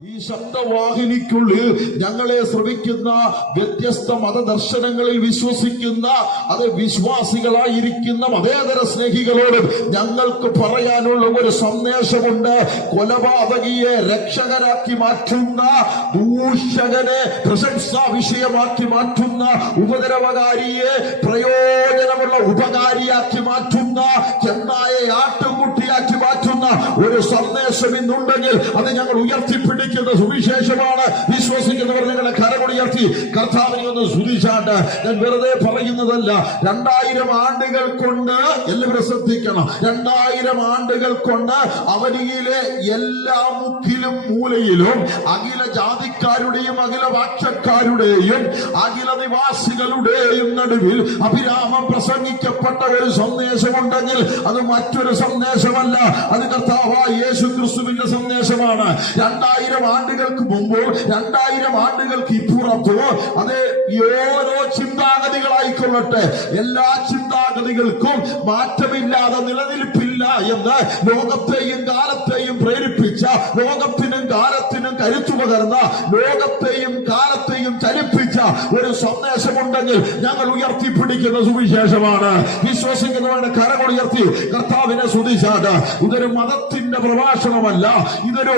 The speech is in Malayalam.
ഈ ശബ്ദവാഹിനിക്കുള്ളിൽ ഞങ്ങളെ ശ്രമിക്കുന്ന വ്യത്യസ്ത മതദർശനങ്ങളിൽ വിശ്വസിക്കുന്ന അത് വിശ്വാസികളായിരിക്കുന്ന മതേതര സ്നേഹികളോട് ഞങ്ങൾക്ക് പറയാനുള്ള ഒരു സന്ദേശമുണ്ട്. കൊലപാതകിയെ രക്ഷകരാക്കി മാറ്റുന്ന, ദൂഷകനെ പ്രശംസാ വിഷയമാക്കി മാറ്റുന്ന, ഉപദ്രവകാരിയെ പ്രയോജനമുള്ള ഉപകാരിയാക്കി മാറ്റുന്ന, ചെന്നായെ ആട്ടുകുട്ടിയാക്കി മാറ്റുന്ന ഒരു സന്ദേശം ഇന്നുണ്ടെങ്കിൽ അത് ഞങ്ങൾ ഉയർത്തിപ്പിടിക്കും സുവിശേഷമാണ്. വിശ്വസിക്കുന്നവർ നിങ്ങളെ കരമുയർത്തി കർത്താവിനെ ഒന്ന് സ്തുതിച്ചാട്ട്. ഞാൻ വെറുതെ പറയുന്നതല്ല. 2000 ആണ്ടുകൾ കൊണ്ട്, എല്ലാവരും ശ്രദ്ധിക്കണം, 2000 ആണ്ടുകൾ കൊണ്ട് അവനിയിലെ എല്ലാ മുക്കിലും മൂലയിലും അഖില ജാതിക്കാരുടെയും അഖില ഭാഷക്കാരുടെയും അഖില നിവാസികളുടെയും നടുവിൽ അഭിരാമം പ്രസംഗിക്കപ്പെട്ട ഒരു സന്ദേശമുണ്ടെങ്കിൽ അത് മറ്റൊരു സന്ദേശമല്ല, അത് കർത്താവായ യേശു ക്രിസ്തുവിന്റെ സന്ദേശമാണ്. 2000 ആണ്ടുകൾക്ക് മുമ്പോ 2000 ആണ്ടുകൾക്ക് ഇപ്പുറത്തോ അത് ഓരോ ചിന്താഗതികളായിക്കൊള്ളട്ടെ, എല്ലാ ചിന്താഗതികൾക്കും മാറ്റമില്ലാതെ നിലനിൽപ്പില്ല എന്ന് ലോകത്തെയും കാലത്തെയും പ്രേരിപ്പിച്ച, ലോകത്തിനും കാലത്തിനും കരുത്തു പകർന്ന, ലോകത്തെയും കാലത്തെയും ചലിപ്പിച്ച ഒരു സന്ദേശമുണ്ടെങ്കിൽ ഞങ്ങൾ ഉയർത്തിപ്പിടിക്കുന്ന സുവിശേഷമാണ്. വിശ്വസിക്കുന്നവരുടെ കരമുയർത്തി കർത്താവിനെ സ്തുതിച്ചാട്ട്. ഇതൊരു മതത്തിന്റെ പ്രഭാഷണമല്ല, ഇതൊരു